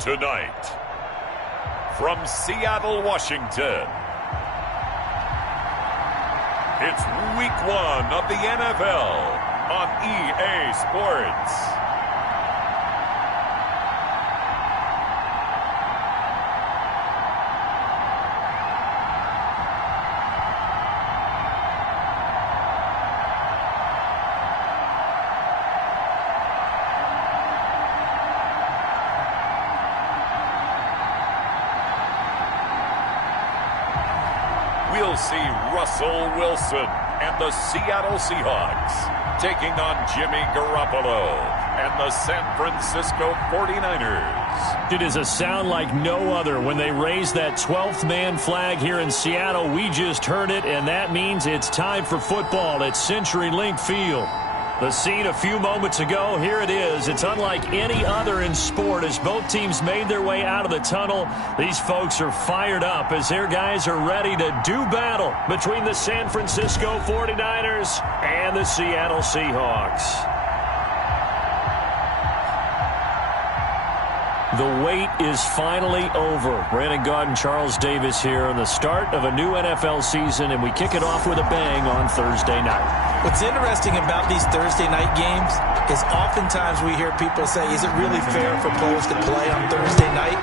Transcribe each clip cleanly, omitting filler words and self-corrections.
Tonight, from Seattle, Washington, it's Week 1 of the NFL on EA Sports. We'll see Russell Wilson and the Seattle Seahawks taking on Jimmy Garoppolo and the San Francisco 49ers. It is a sound like no other when they raise that 12th man flag here in Seattle. We just heard it, and that means it's time for football at CenturyLink Field. The scene a few moments ago, here it is. It's unlike any other in sport as both teams made their way out of the tunnel. These folks are fired up as their guys are ready to do battle between the San Francisco 49ers and the Seattle Seahawks. The wait is finally over. Brandon Gaud and Charles Davis here on the start of a new NFL season, and we kick it off with a bang on Thursday night. What's interesting about these Thursday night games is oftentimes we hear people say, is it really fair for players to play on Thursday night?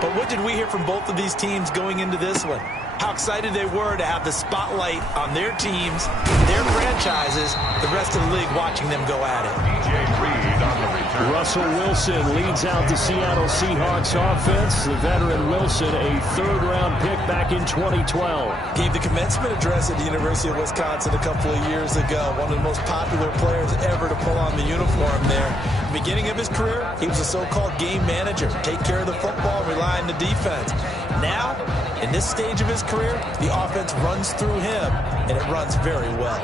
But what did we hear from both of these teams going into this one? How excited they were to have the spotlight on their teams, their franchises, the rest of the league watching them go at it. Russell Wilson leads out the Seattle Seahawks offense. The veteran Wilson, a third-round pick back in 2012. Gave the commencement address at the University of Wisconsin a couple of years ago. One of the most popular players ever to pull on the uniform there. Beginning of his career, he was a so-called game manager. Take care of the football, rely on the defense. Now, in this stage of his career, the offense runs through him, and it runs very well.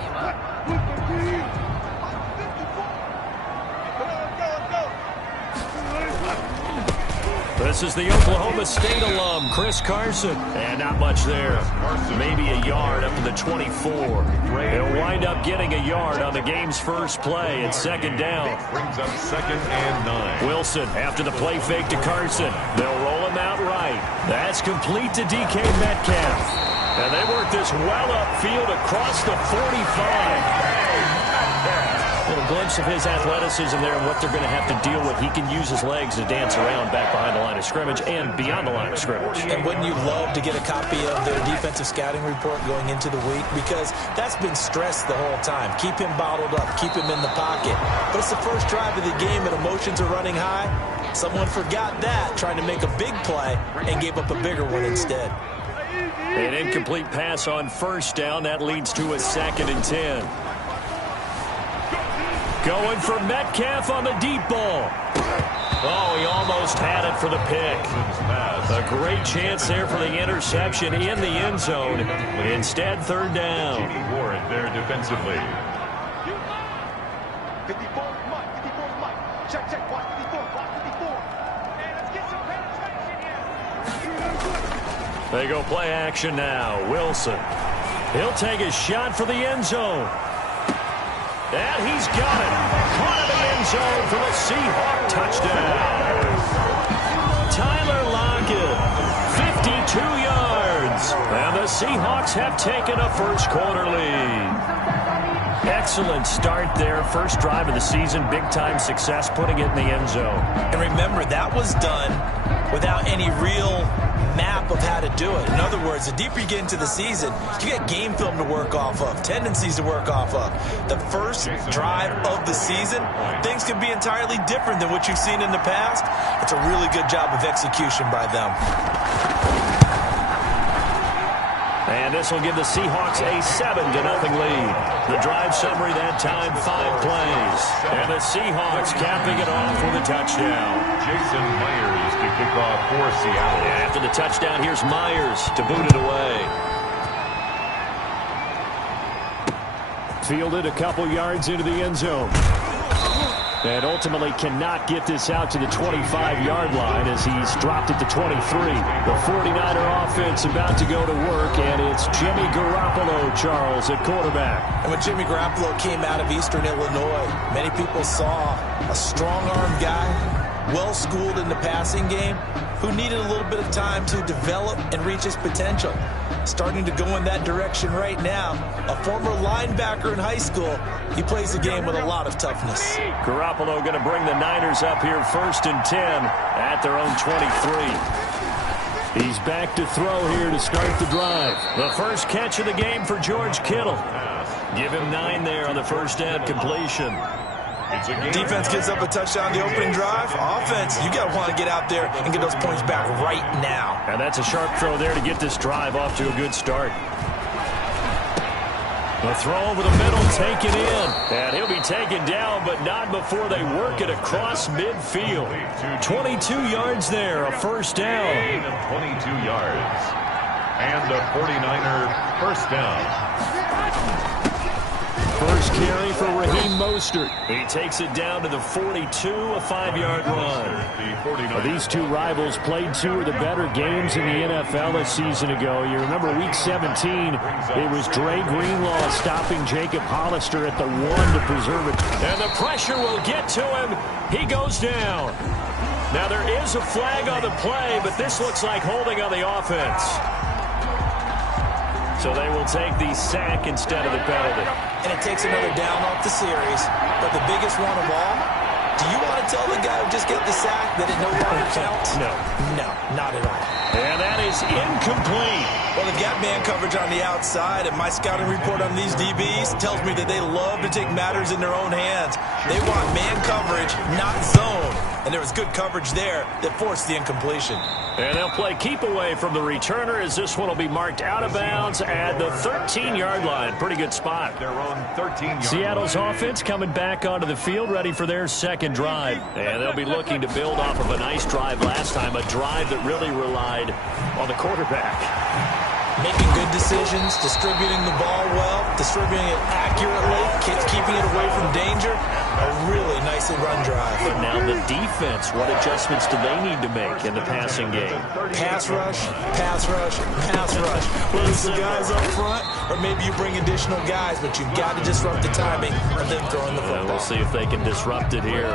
This is the Oklahoma State alum, Chris Carson. And not much there. Maybe a yard up to the 24. He'll wind up getting a yard on the game's first play at second down. Brings up 2nd and 9. Wilson after the play fake to Carson. They'll roll him out right. That's complete to DK Metcalf. And they work this well upfield across the 45. A little glimpse of his athleticism there and what they're going to have to deal with. He can use his legs to dance around back behind the line of scrimmage and beyond the line of scrimmage. And wouldn't you love to get a copy of their defensive scouting report going into the week? Because that's been stressed the whole time. Keep him bottled up. Keep him in the pocket. But it's the first drive of the game and emotions are running high. Someone forgot that, trying to make a big play and gave up a bigger one instead. An incomplete pass on first down. That leads to a 2nd and 10. Going for Metcalf on the deep ball. Oh, he almost had it for the pick. A great chance there for the interception in the end zone. Instead, third down. Warren there defensively. They go play action now. Wilson. He'll take a shot for the end zone. And he's got it. Caught in the end zone for the Seahawk touchdown. Tyler Lockett, 52 yards. And the Seahawks have taken a first quarter lead. Excellent start there. First drive of the season. Big-time success putting it in the end zone. And remember, that was done without any real map of how to do it. In other words, the deeper you get into the season, you get game film to work off of, tendencies to work off of. The first drive of the season, things can be entirely different than what you've seen in the past. It's a really good job of execution by them. And this will give the Seahawks a 7-0 lead. The drive summary that time, 5 plays. And the Seahawks capping it off with a touchdown. Jason Myers to kick off for Seattle. And after the touchdown, here's Myers to boot it away. Fielded a couple yards into the end zone. And ultimately cannot get this out to the 25-yard line as he's dropped it to 23. The 49er offense about to go to work, and it's Jimmy Garoppolo, Charles, at quarterback. And when Jimmy Garoppolo came out of Eastern Illinois, many people saw a strong-arm guy, well-schooled in the passing game, who needed a little bit of time to develop and reach his potential. Starting to go in that direction right now. A former linebacker in high school, he plays the game with a lot of toughness. Garoppolo going to bring the Niners up here 1st and 10 at their own 23. He's back to throw here to start the drive. The first catch of the game for George Kittle. Give him 9 there on the first down completion. Defense gives up a touchdown the opening drive. Offense, you got to want to get out there and get those points back right now. And that's a sharp throw there to get this drive off to a good start. The throw over the middle, taken in. And he'll be taken down, but not before they work it across midfield. 22 yards there, a first down. 22 yards. And a 49er first down. First carry for Raheem Mostert. He takes it down to the 42, a 5-yard run. These two rivals played 2 of the better games in the NFL a season ago. You remember week 17, it was Dre Greenlaw stopping Jacob Hollister at the 1 to preserve it. And the pressure will get to him. He goes down. Now there is a flag on the play, but this looks like holding on the offense. So they will take the sack instead of the penalty. And it takes another down off the series. But the biggest one of all, do you want to tell the guy who just get the sack that it no longer counts? No. No, not at all. And that is incomplete. Well, they've got man coverage on the outside, and my scouting report on these DBs tells me that they love to take matters in their own hands. They want man coverage, not zone. And there was good coverage there that forced the incompletion. And they'll play keep away from the returner as this one will be marked out of bounds at the 13-yard line. Pretty good spot. They're on 13-yard Seattle's offense coming back onto the field, ready for their second drive. And they'll be looking to build off of a nice drive last time, a drive that really relied on the quarterback. Making good decisions, distributing the ball well, distributing it accurately, keeping it away from danger. A really nicely run drive. But now the defense, what adjustments do they need to make in the passing game? Pass rush, pass rush, pass rush. Whether it's the guys up front or maybe you bring additional guys, but you've got to disrupt the timing of them throwing the football. We'll see if they can disrupt it here.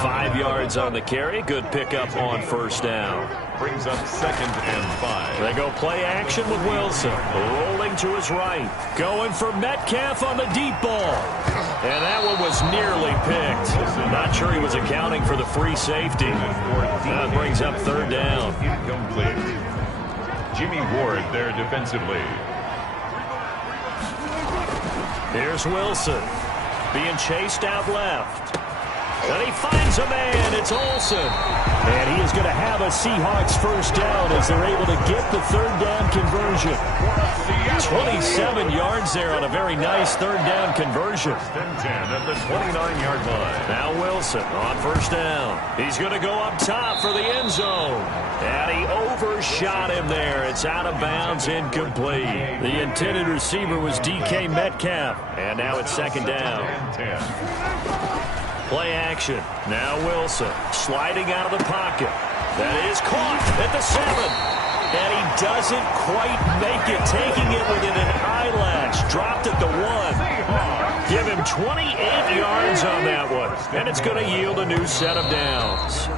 5 yards on the carry. Good pickup on first down. brings up 2nd and 5. They go play action with Wilson. Rolling to his right. Going for Metcalf on the deep ball. And that one was nearly picked. Not sure he was accounting for the free safety. That brings up 3rd down. Incomplete. Jimmy Ward there defensively. Here's Wilson. Being chased out left. And he finds a man. It's Olsen. And he is going to have a Seahawks first down as they're able to get the 3rd down conversion. 27 yards there on a very nice 3rd down conversion. 10 at the 29-yard line. Now Wilson on first down. He's going to go up top for the end zone. And he overshot him there. It's out of bounds, incomplete. The intended receiver was DK Metcalf. And now it's 2nd down. 10. Play action. Now Wilson sliding out of the pocket. That is caught at the 7. And he doesn't quite make it, taking it within an eyelash. Dropped at the 1. Give him 28 yards on that one. And it's going to yield a new set of downs.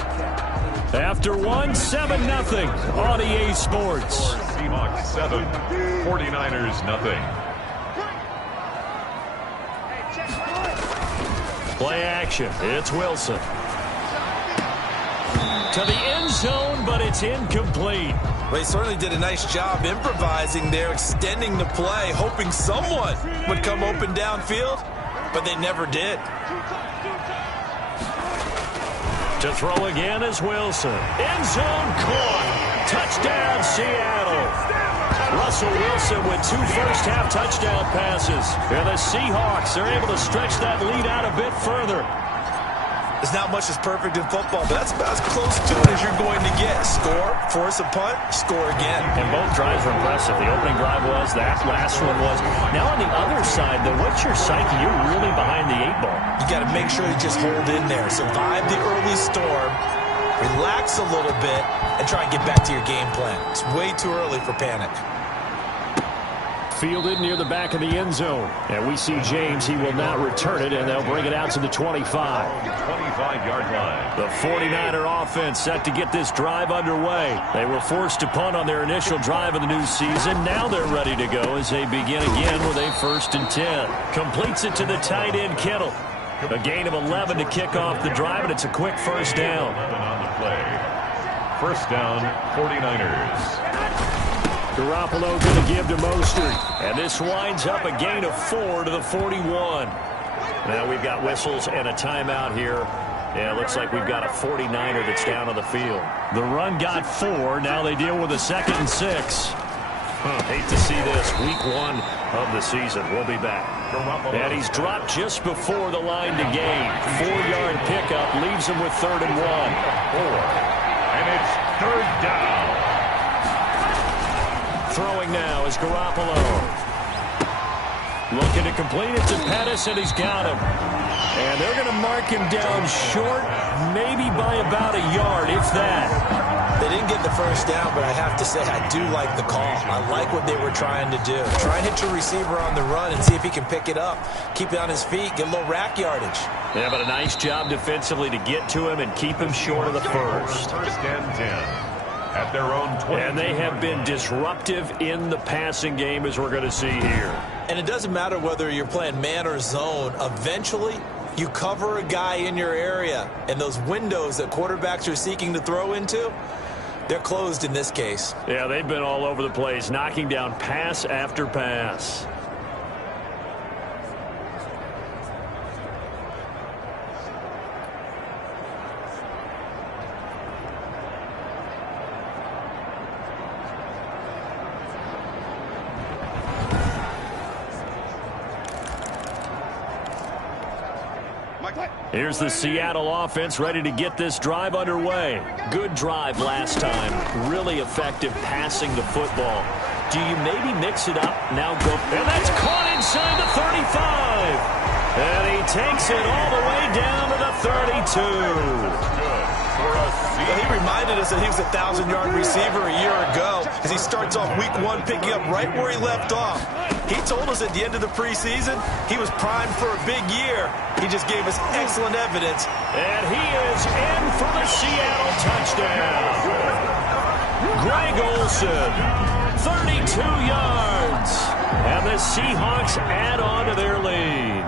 After 1, 7-0 on EA Sports. Seahawks 7, 49ers nothing. Play action. It's Wilson. To the end zone, but it's incomplete. Well, he certainly did a nice job improvising there, extending the play, hoping someone would come open downfield, but they never did. To throw again is Wilson. End zone caught. Touchdown, Seattle. Russell Wilson with 2 first-half touchdown passes. And the Seahawks are able to stretch that lead out a bit further. There's not much that's perfect in football, but that's about as close to it as you're going to get. Score, force a punt, score again. And both drives were impressive. The opening drive was, that last one was. Now on the other side, though, what's your psyche? You're really behind the 8 ball. You got to make sure you just hold in there. Survive the early storm, relax a little bit, and try and get back to your game plan. It's way too early for panic. fielded near the back of the end zone. And we see James. He will not return it, and they'll bring it out to the 25. 25-yard line. The 49er offense set to get this drive underway. They were forced to punt on their initial drive of the new season. Now they're ready to go as they begin again with a 1st and 10. Completes it to the tight end, Kittle. A gain of 11 to kick off the drive, and it's a quick first down. On the play. First down, 49ers. Garoppolo going to give to Mostert. And this winds up a gain of 4 to the 41. Now we've got whistles and a timeout here. Yeah, it looks like we've got a 49er that's down on the field. The run got 4. Now they deal with a 2nd and 6. Hate to see this. Week 1 of the season. We'll be back. And he's dropped just before the line to gain. 4-yard pickup leaves him with 3rd and 1. 4. And it's 3rd down. Throwing now is Garoppolo. Looking to complete it to Pettis, and he's got him. And they're going to mark him down short, maybe by about a yard, if that. They didn't get the first down, but I have to say I do like the call. I like what they were trying to do. Try and hit your receiver on the run and see if he can pick it up. Keep it on his feet, get a little rack yardage. Yeah, but a nice job defensively to get to him and keep him short of the first. 1st and 10. At their own 20. And they have been disruptive in the passing game, as we're going to see here. And it doesn't matter whether you're playing man or zone. Eventually, you cover a guy in your area, and those windows that quarterbacks are seeking to throw into, they're closed in this case. Yeah, they've been all over the place, knocking down pass after pass. Here's the Seattle offense ready to get this drive underway. Good drive last time. Really effective passing the football. Do you maybe mix it up? Now go. And that's caught inside the 35. And he takes it all the way down to the 32. Well, he reminded us that he was a 1,000-yard receiver a year ago as he starts off week 1 picking up right where he left off. He told us at the end of the preseason he was primed for a big year. He just gave us excellent evidence. And he is in for the Seattle touchdown. Greg Olsen, 32 yards. And the Seahawks add on to their lead.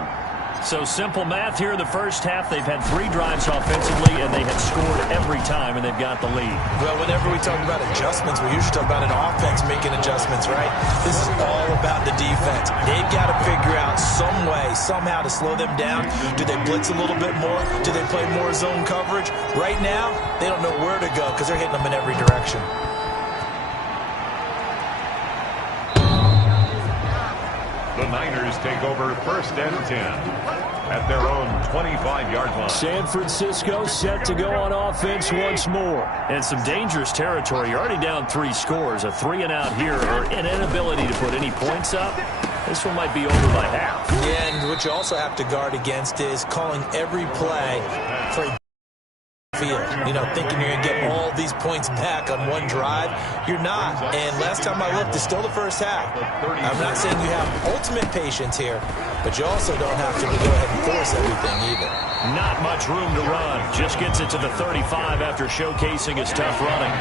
So simple math here in the first half. They've had 3 drives offensively, and they have scored every time, and they've got the lead. Well, whenever we talk about adjustments, we usually talk about an offense making adjustments, right? This is all about the defense. They've got to figure out some way, somehow to slow them down. Do they blitz a little bit more? Do they play more zone coverage? Right now, they don't know where to go because they're hitting them in every direction. The Niners take over 1st and 10 at their own 25-yard line. San Francisco set to go on offense once more. And some dangerous territory. You're already down 3 scores. A 3-and-out here, or an inability to put any points up. This one might be over by half. Yeah, and what you also have to guard against is calling every play for a field. You know, thinking you're going to get all these points back on one drive. You're not. And last time I looked, it's still the first half. I'm not saying you have ultimate patience here, but you also don't have to go ahead and force everything either. Not much room to run. Just gets it to the 35 after showcasing his tough running.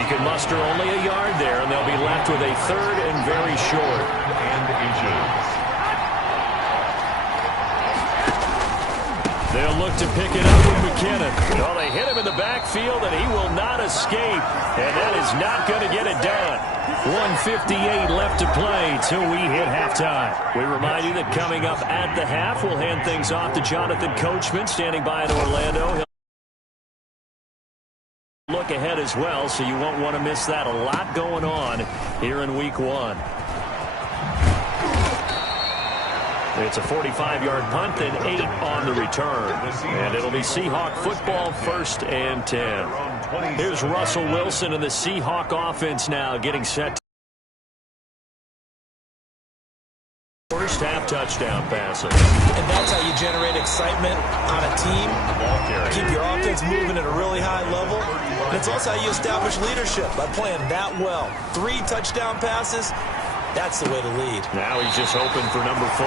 He can muster only a yard there, and they'll be left with a 3rd and very short. And inches. They'll look to pick it up with McKinnon. Well, they hit him in the backfield, and he will not escape. And that is not going to get it done. 1:58 left to play till we hit halftime. We remind you that coming up at the half, we'll hand things off to Jonathan Coachman, standing by in Orlando. He'll look ahead as well, so you won't want to miss that. A lot going on here in Week 1. It's a 45-yard punt, then 8 on the return. And it'll be Seahawk football, 1st and 10. Here's Russell Wilson and the Seahawk offense now getting set. First half touchdown passes. And that's how you generate excitement on a team. Keep your offense moving at a really high level. And it's also how you establish leadership by playing that well. 3 touchdown passes. That's the way to lead. Now he's just hoping for number 4.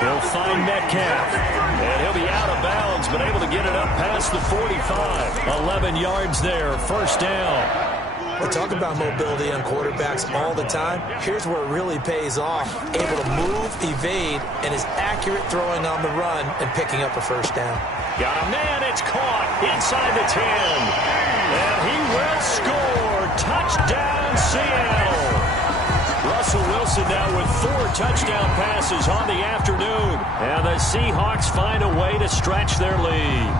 He'll find Metcalf, and he'll be out of bounds, but able to get it up past the 45. 11 yards there, first down. We talk about mobility on quarterbacks all the time. Here's where it really pays off. Able to move, evade, and is accurate throwing on the run and picking up a first down. Got a man, it's caught inside the 10. And he will score. Touchdown, Seattle. Russell Wilson now with 4 touchdown passes on the afternoon. And the Seahawks find a way to stretch their lead.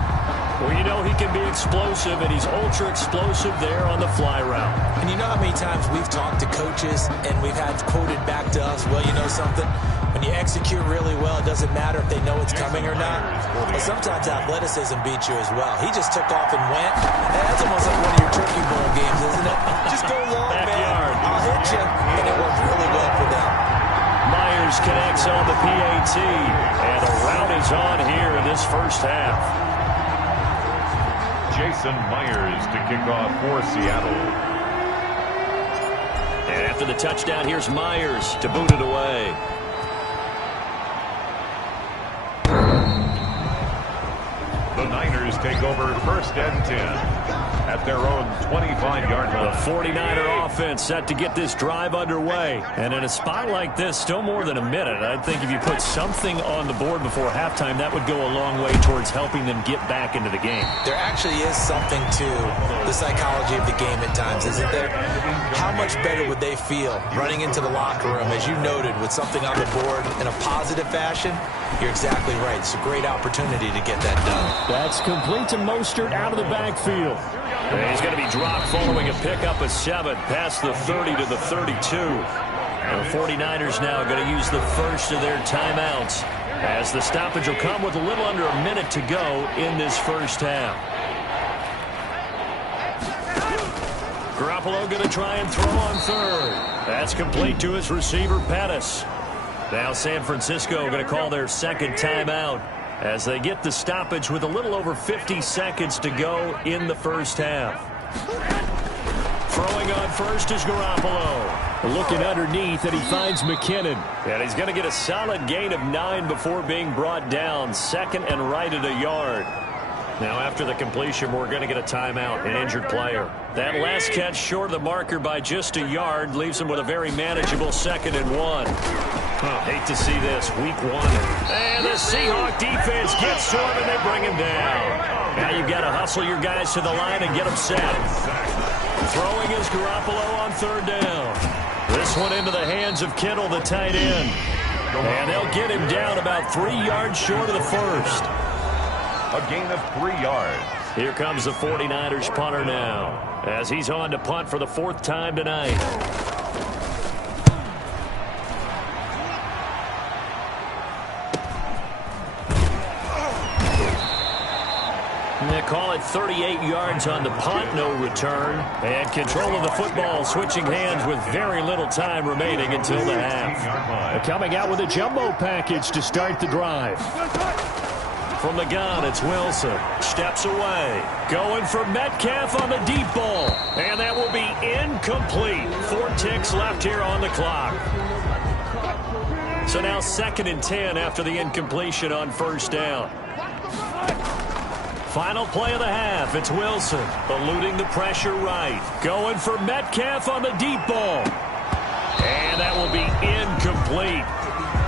Well, you know he can be explosive, and he's ultra-explosive there on the fly route. And you know how many times we've talked to coaches, and we've had quoted back to us, well, you know something? When you execute really well, it doesn't matter if they know it's coming or not. But sometimes athleticism beats you as well. He just took off and went. Hey, that's almost like one of your turkey bowl games, isn't it? Just go long, Backyard. man. I'll hit you. And it worked really well for them. Myers connects on the PAT, and a rout is on here in this first half. Jason Myers to kick off for Seattle. And after the touchdown, here's Myers to boot it away. The Niners take over first and 10 at their own 25-yard line. The 49er offense set to get this drive underway. And in a spot like this, still more than a minute, I think if you put something on the board before halftime, that would go a long way towards helping them get back into the game. There actually is something to the psychology of the game at times, isn't there? How much better would they feel running into the locker room, as you noted, with something on the board in a positive fashion? You're exactly right. It's a great opportunity to get that done. That's complete to Mostert out of the backfield. And he's going to be dropped following a pickup of 7 past the 30 to the 32. And the 49ers now going to use the first of their timeouts, as the stoppage will come with a little under a minute to go in this first half. Garoppolo going to try and throw on third. That's complete to his receiver, Pettis. Now San Francisco going to call their second timeout as they get the stoppage with a little over 50 seconds to go in the first half. Throwing on first is Garoppolo. Looking underneath, and he finds McKinnon. And he's going to get a solid gain of 9 before being brought down. Second and right at a yard. Now after the completion, we're going to get a timeout, an injured player. That last catch short of the marker by just a yard leaves him with a very manageable 2nd and 1. Hate to see this, week 1. And the Seahawk defense gets to him, and they bring him down. Now you've got to hustle your guys to the line and get them set. Throwing is Garoppolo on 3rd down. This one into the hands of Kittle, the tight end. And they'll get him down about 3 yards short of the first. A gain of 3 yards. Here comes the 49ers punter now, as he's on to punt for the 4th time tonight. They call it 38 yards on the punt, no return. And control of the football switching hands with very little time remaining until the half. Coming out with a jumbo package to start the drive. From the gun, it's Wilson. Steps away. Going for Metcalf on the deep ball. And that will be incomplete. 4 ticks left here on the clock. So now 2nd and 10 after the incompletion on 1st down. Final play of the half. It's Wilson eluding the pressure right. Going for Metcalf on the deep ball. And that will be incomplete.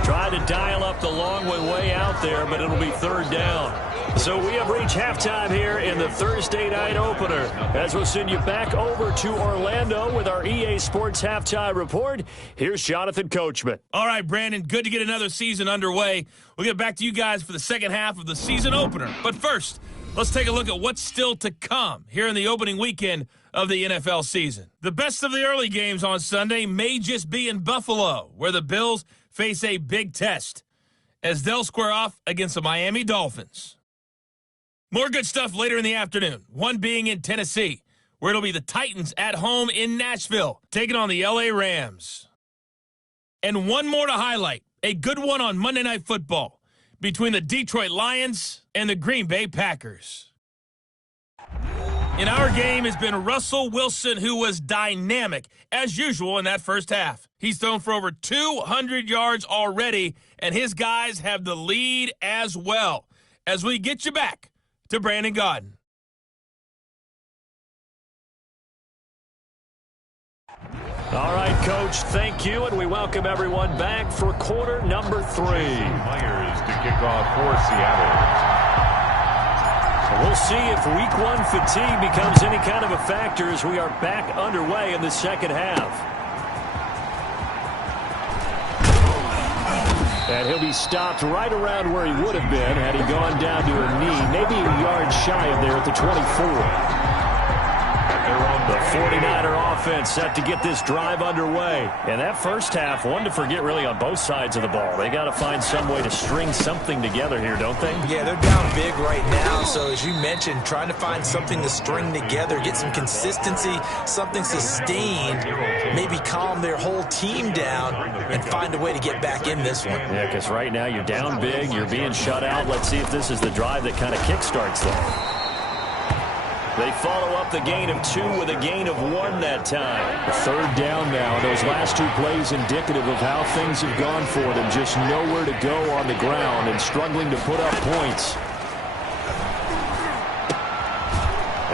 Tried to dial up the long way out there, but it'll be 3rd down. So we have reached halftime here in the Thursday night opener, as we'll send you back over to Orlando with our EA Sports Halftime Report. Here's Jonathan Coachman. All right, Brandon, good to get another season underway. We'll get back to you guys for the second half of the season opener. But first, let's take a look at what's still to come here in the opening weekend of the NFL season. The best of the early games on Sunday may just be in Buffalo, where the Bills face a big test as they'll square off against the Miami Dolphins. More good stuff later in the afternoon, one being in Tennessee, where it'll be the Titans at home in Nashville, taking on the LA Rams. And one more to highlight, a good one on Monday Night Football between the Detroit Lions and the Green Bay Packers. In our game has been Russell Wilson, who was dynamic, as usual, in that first half. He's thrown for over 200 yards already, and his guys have the lead as well. As we get you back to Brandon Gaudin. All right, Coach, thank you, and we welcome everyone back for quarter number 3. Myers to kick off for Seattle. We'll see if week 1 fatigue becomes any kind of a factor as we are back underway in the second half. And he'll be stopped right around where he would have been had he gone down to a knee, maybe a yard shy of there at the 24. The 49er offense set to get this drive underway. And that first half, one to forget really on both sides of the ball. They got to find some way to string something together here, don't they? Yeah, they're down big right now. So as you mentioned, trying to find something to string together, get some consistency, something sustained, maybe calm their whole team down and find a way to get back in this one. Yeah, because right now you're down big, you're being shut out. Let's see if this is the drive that kind of kickstarts them. They follow up the gain of 2 with a gain of 1 that time. A third down now. Those last 2 plays indicative of how things have gone for them. Just nowhere to go on the ground and struggling to put up points.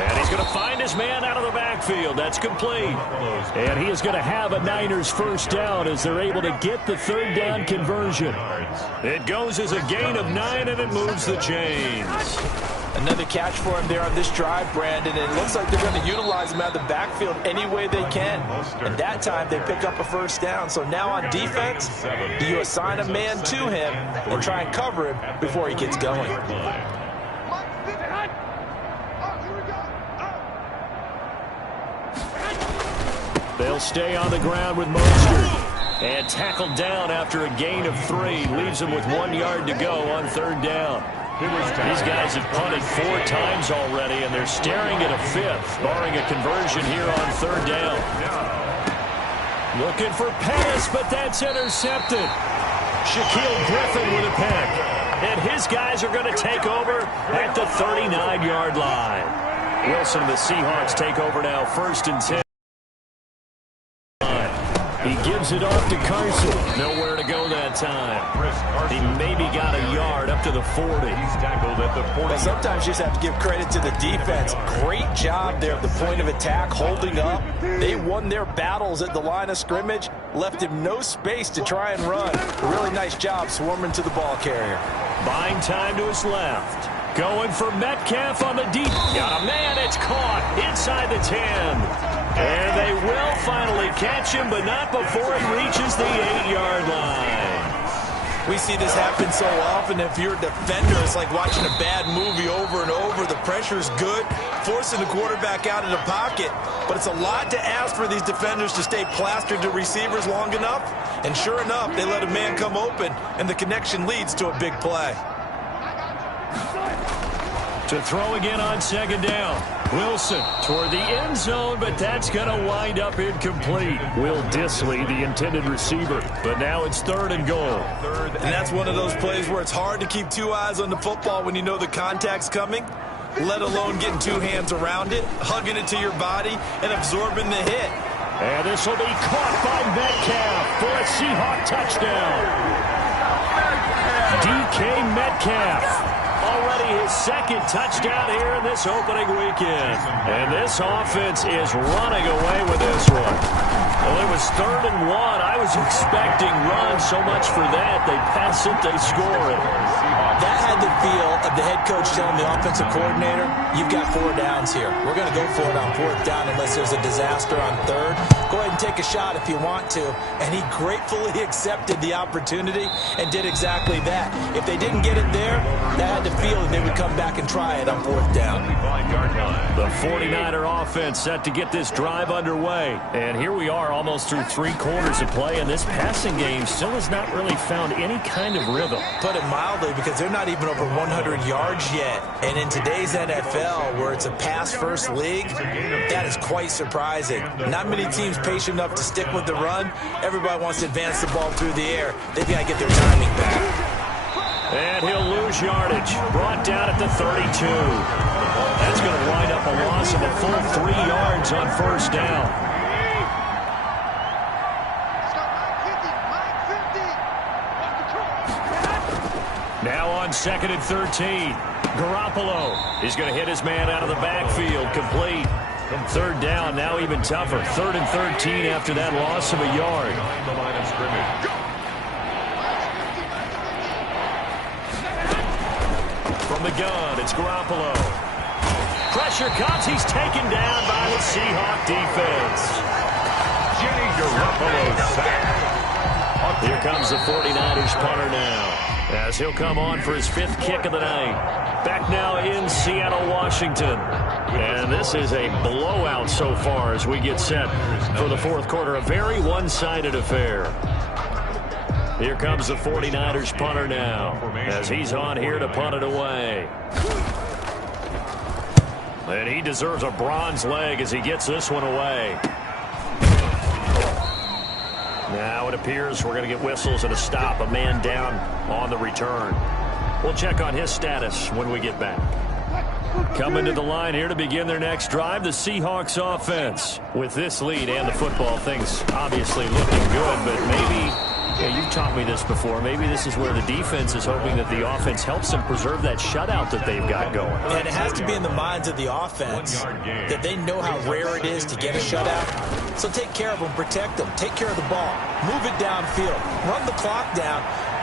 And he's going to find his man out of the backfield. That's complete. And he is going to have a Niners first down as they're able to get the third down conversion. It goes as a gain of 9, and it moves the chains. Another catch for him there on this drive, Brandon, and it looks like they're going to utilize him out of the backfield any way they can. And that time, they pick up a first down. So now on defense, you assign a man to him and try and cover him before he gets going. They'll stay on the ground with Mostert. And tackled down after a gain of 3. Leaves him with 1 yard to go on third down. These guys have punted 4 times already, and they're staring at a 5th, barring a conversion here on third down. Looking for Pettis, but that's intercepted. Shaquille Griffin with a pick. And his guys are going to take over at the 39-yard line. Wilson and the Seahawks take over now, 1st and 10. He gives it off to Carson. Nowhere to go that time. He maybe got a yard up to the 40. He's tackled at the 40. But sometimes you just have to give credit to the defense. Great job there at the point of attack, holding up. They won their battles at the line of scrimmage, left him no space to try and run. A really nice job swarming to the ball carrier. Buying time to his left. Going for Metcalf on the deep. Got a man. It's caught inside the 10. And they will finally catch him, but not before he reaches the 8-yard line. We see this happen so often. If you're a defender, it's like watching a bad movie over and over. The pressure's good, forcing the quarterback out of the pocket. But it's a lot to ask for these defenders to stay plastered to receivers long enough. And sure enough, they let a man come open, and the connection leads to a big play. To throw again on second down. Wilson toward the end zone, but that's going to wind up incomplete. Will Dissly, the intended receiver. But now it's 3rd and goal. And that's one of those plays where it's hard to keep 2 eyes on the football when you know the contact's coming, let alone getting 2 hands around it, hugging it to your body, and absorbing the hit. And this will be caught by Metcalf for a Seahawk touchdown. DK Metcalf. Already his 2nd touchdown here in this opening weekend. And this offense is running away with this one. Well, it was 3rd and 1. I was expecting runs, so much for that. They pass it, they score it. That had the feel of the head coach telling the offensive coordinator, you've got 4 downs here. We're going to go for it on 4th down unless there's a disaster on 3rd. Go ahead and take a shot if you want to. And he gratefully accepted the opportunity and did exactly that. If they didn't get it there, that had the feeling they would come back and try it on 4th down. The 49er offense set to get this drive underway. And here we are almost through 3 quarters of play, and this passing game still has not really found any kind of rhythm. Put it mildly, because they're not even over 100 yards yet. And in today's NFL, where it's a pass-first league, that is quite surprising. Not many teams patient enough to stick with the run. Everybody wants to advance the ball through the air. They've got to get their timing back. And he'll lose yardage. Brought down at the 32. That's going to wind up a loss of a full 3 yards on first down. Now on 2nd and 13. Garoppolo is going to hit his man out of the backfield. Complete. 3rd down, now even tougher. 3rd and 13 after that loss of a yard. The line of scrimmage. From the gun, it's Garoppolo. Pressure comes. He's taken down by the Seahawks defense. Jimmy Garoppolo sacked. Here comes the 49ers punter now, as he'll come on for his 5th kick of the night. Back now in Seattle, Washington. And this is a blowout so far as we get set for the 4th quarter. A very one-sided affair. Here comes the 49ers punter now, as he's on here to punt it away. And he deserves a bronze leg as he gets this one away. Now it appears we're going to get whistles and a stop. A man down on the return. We'll check on his status when we get back. Coming to the line here to begin their next drive, the Seahawks offense. With this lead and the football, things obviously looking good, but maybe, you've taught me this before, maybe this is where the defense is hoping that the offense helps them preserve that shutout that they've got going. And it has to be in the minds of the offense that they know how rare it is to get a shutout. So take care of them, protect them, take care of the ball, move it downfield, run the clock down.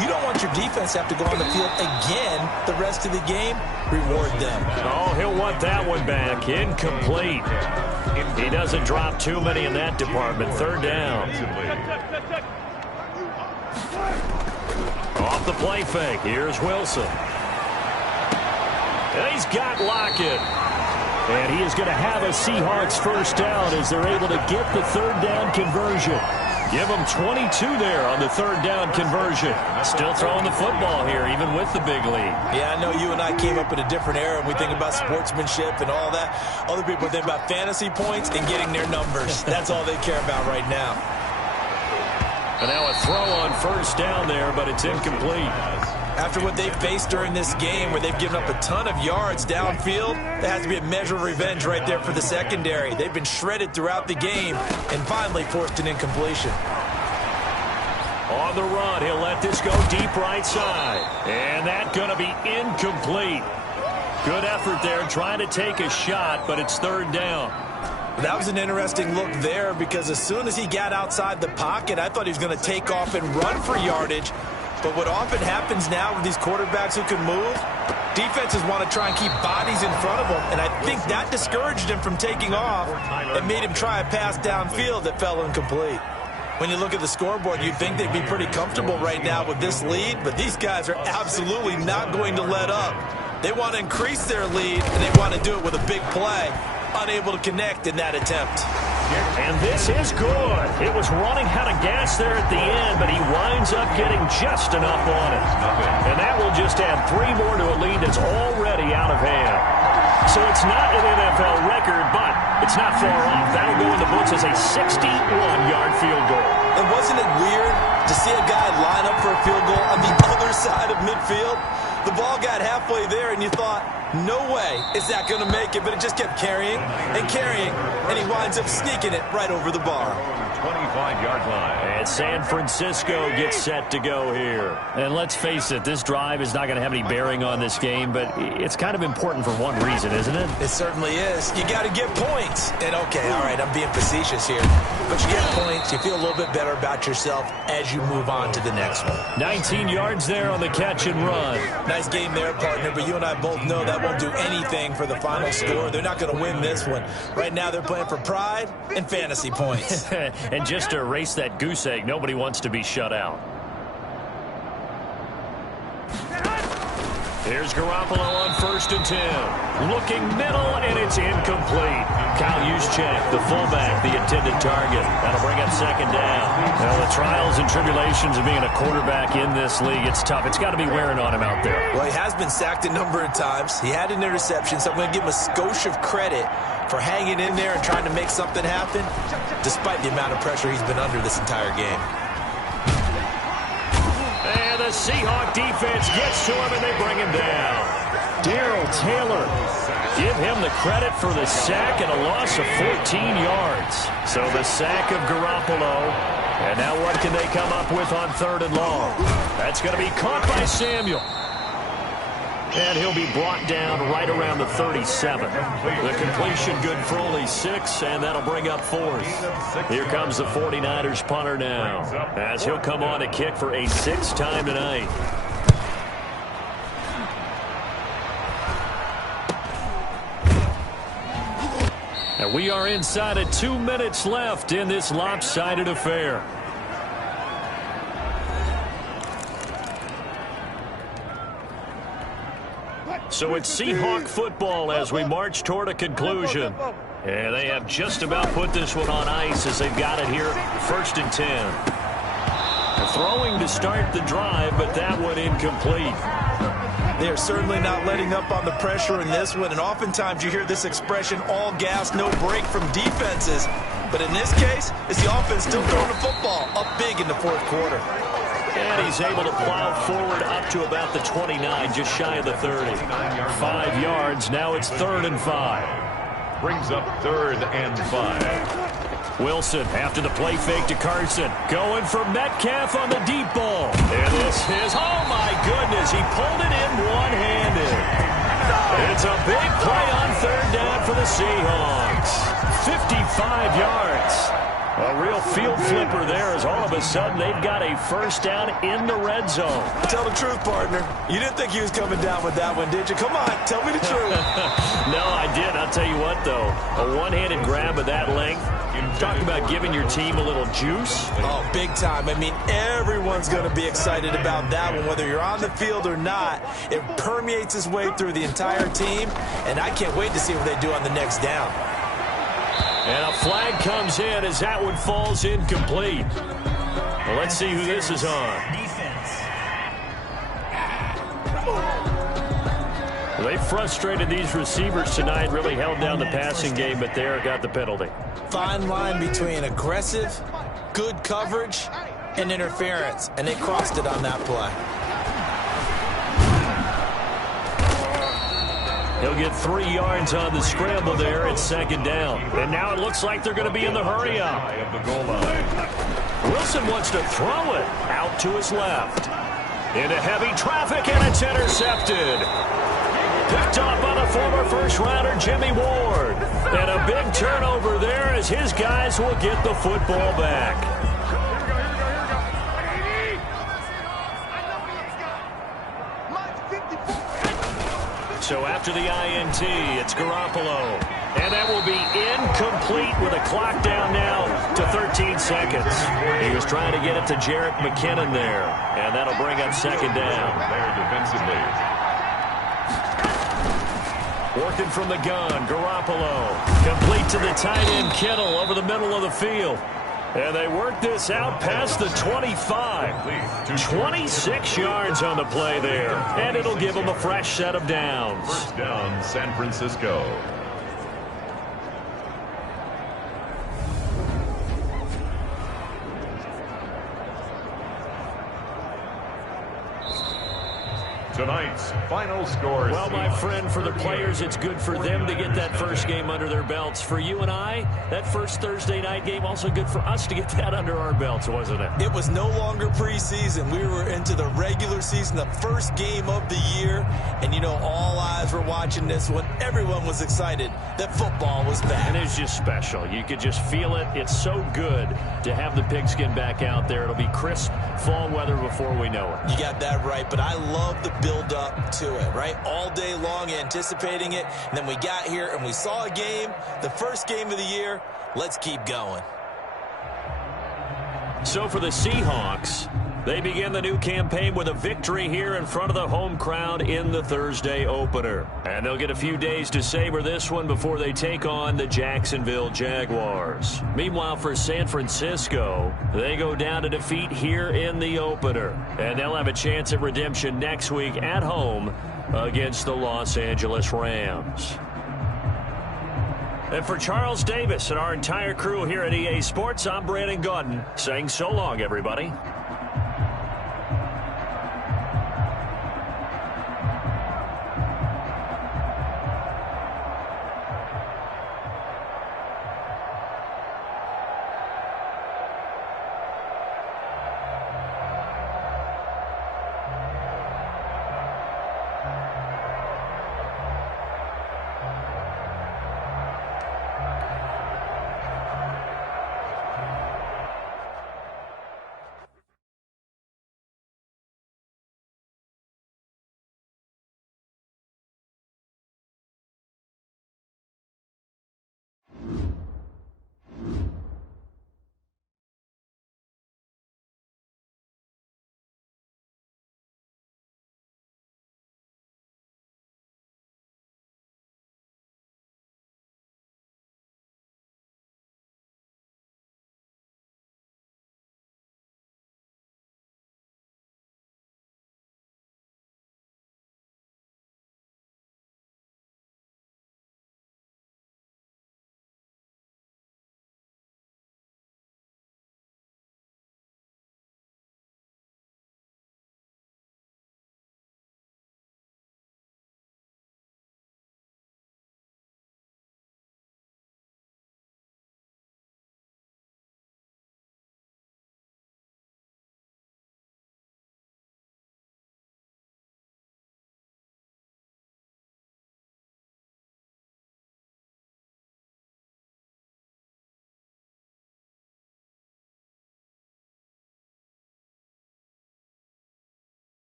You don't want your defense to have to go on the field again the rest of the game. Reward them. Oh, he'll want that one back. Incomplete. He doesn't drop too many in that department. 3rd down. Off the play fake. Here's Wilson. And he's got Lockett. And he is going to have a Seahawks 1st down as they're able to get the 3rd down conversion. Give them 22 there on the 3rd down conversion. Still throwing the football here, even with the big lead. Yeah, I know you and I came up in a different era, and we think about sportsmanship and all that. Other people think about fantasy points and getting their numbers. That's all they care about right now. And now a throw on 1st down there, but it's incomplete. After what they've faced during this game, where they've given up a ton of yards downfield, there has to be a measure of revenge right there for the secondary. They've been shredded throughout the game and finally forced an incompletion. On the run, he'll let this go deep right side. And that's going to be incomplete. Good effort there, trying to take a shot, but it's 3rd down. That was an interesting look there, because as soon as he got outside the pocket, I thought he was going to take off and run for yardage. But what often happens now with these quarterbacks who can move, defenses want to try and keep bodies in front of them, and I think that discouraged him from taking off and made him try a pass downfield that fell incomplete. When you look at the scoreboard, you'd think they'd be pretty comfortable right now with this lead, but these guys are absolutely not going to let up. They want to increase their lead, and they want to do it with a big play. Unable to connect in that attempt. And this is good. It was running out of gas there at the end, but he winds up getting just enough on it. And that will just add 3 more to a lead that's already out of hand. So it's not an NFL record, but it's not far off. That'll go in the books as a 61-yard field goal. And wasn't it weird to see a guy line up for a field goal on the other side of midfield? The ball got halfway there, and you thought, no way is that going to make it, but it just kept carrying, and he winds up sneaking it right over the bar. 25-yard line. And San Francisco gets set to go here. And let's face it, this drive is not going to have any bearing on this game, but it's kind of important for one reason, isn't it? It certainly is. You got to get points. And okay, all right, I'm being facetious here, but you get points, you feel a little bit better about yourself as you move on to the next one. 19 yards there on the catch and run. Nice game there, partner, but you and I both know that won't do anything for the final score. They're not going to win this one. Right now they're playing for pride and fantasy points. And just to erase that goose egg, nobody wants to be shut out. Here's Garoppolo on 1st and 10. Looking middle, and it's incomplete. Kyle Juszczyk, the fullback, the intended target. That'll bring up 2nd down. Well, the trials and tribulations of being a quarterback in this league, it's tough. It's got to be wearing on him out there. Well, he has been sacked a number of times. He had an interception, so I'm going to give him a skosh of credit for hanging in there and trying to make something happen, despite the amount of pressure he's been under this entire game. And the Seahawk defense gets to him, and they bring him down. Darrell Taylor Give him the credit for the sack and a loss of 14 yards. So the sack of Garoppolo. And now what can they come up with on 3rd and long? That's going to be caught by Samuel. And he'll be brought down right around the 37. The completion good for only 6, and that'll bring up 4th. Here comes the 49ers punter now, as he'll come on to kick for a 6th time tonight. And we are inside of 2 minutes left in this lopsided affair. So it's Seahawk football as we march toward a conclusion. And they have just about put this one on ice as they've got it here, 1st and 10. They're throwing to start the drive, but that one incomplete. They are certainly not letting up on the pressure in this one, and oftentimes you hear this expression, all gas, no break from defenses. But in this case, it's the offense still throwing the football up big in the 4th quarter. And he's able to plow forward up to about the 29, just shy of the 30. 5 yards, now it's 3rd and 5. Brings up 3rd and 5. Wilson after the play fake to Carson. Going for Metcalf on the deep ball. And this is, oh my goodness, he pulled it in one-handed. It's a big play on 3rd down for the Seahawks. 55 yards. A real field flipper there as all of a sudden they've got a 1st down in the red zone. Tell the truth, partner. You didn't think he was coming down with that one, did you? Come on, tell me the truth. No, I did. I'll tell you what, though. A one-handed grab of that length. Talk about giving your team a little juice. Oh, big time. I mean, everyone's going to be excited about that one, whether you're on the field or not. It permeates its way through the entire team, and I can't wait to see what they do on the next down. And a flag comes in as that one falls incomplete. Well, let's see who this is on. They frustrated these receivers tonight, really held down the passing game, but there got the penalty. Fine line between aggressive, good coverage, and interference, and they crossed it on that play. He'll get 3 yards on the scramble there. It's 2nd down. And now it looks like they're going to be in the hurry-up. Wilson wants to throw it out to his left. Into heavy traffic, and it's intercepted. Picked off by the former first-rounder Jimmy Ward. And a big turnover there as his guys will get the football back. So after the INT, it's Garoppolo. And that will be incomplete with a clock down now to 13 seconds. He was trying to get it to Jerick McKinnon there. And that'll bring up 2nd down. There defensively. Working from the gun, Garoppolo. Complete to the tight end, Kittle, over the middle of the field. And they work this out past the 25. 26 yards on the play there. And it'll give them a fresh set of downs. 1st down, San Francisco. Tonight's final scores. Well, my friend, for the players, it's good for them to get that first game under their belts. For you and I, that first Thursday night game, also good for us to get that under our belts, wasn't it? It was no longer preseason. We were into the regular season, the first game of the year. And, you know, all eyes were watching this one. Everyone was excited that football was back. And it's just special. You could just feel it. It's so good to have the pigskin back out there. It'll be crisp fall weather before we know it. You got that right, but I love the build up to it, right? All day long anticipating it, and then we got here and we saw a game, the first game of the year. Let's keep going. So for the Seahawks, they begin the new campaign with a victory here in front of the home crowd in the Thursday opener. And they'll get a few days to savor this one before they take on the Jacksonville Jaguars. Meanwhile, for San Francisco, they go down to defeat here in the opener. And they'll have a chance at redemption next week at home against the Los Angeles Rams. And for Charles Davis and our entire crew here at EA Sports, I'm Brandon Gaudin saying so long, everybody.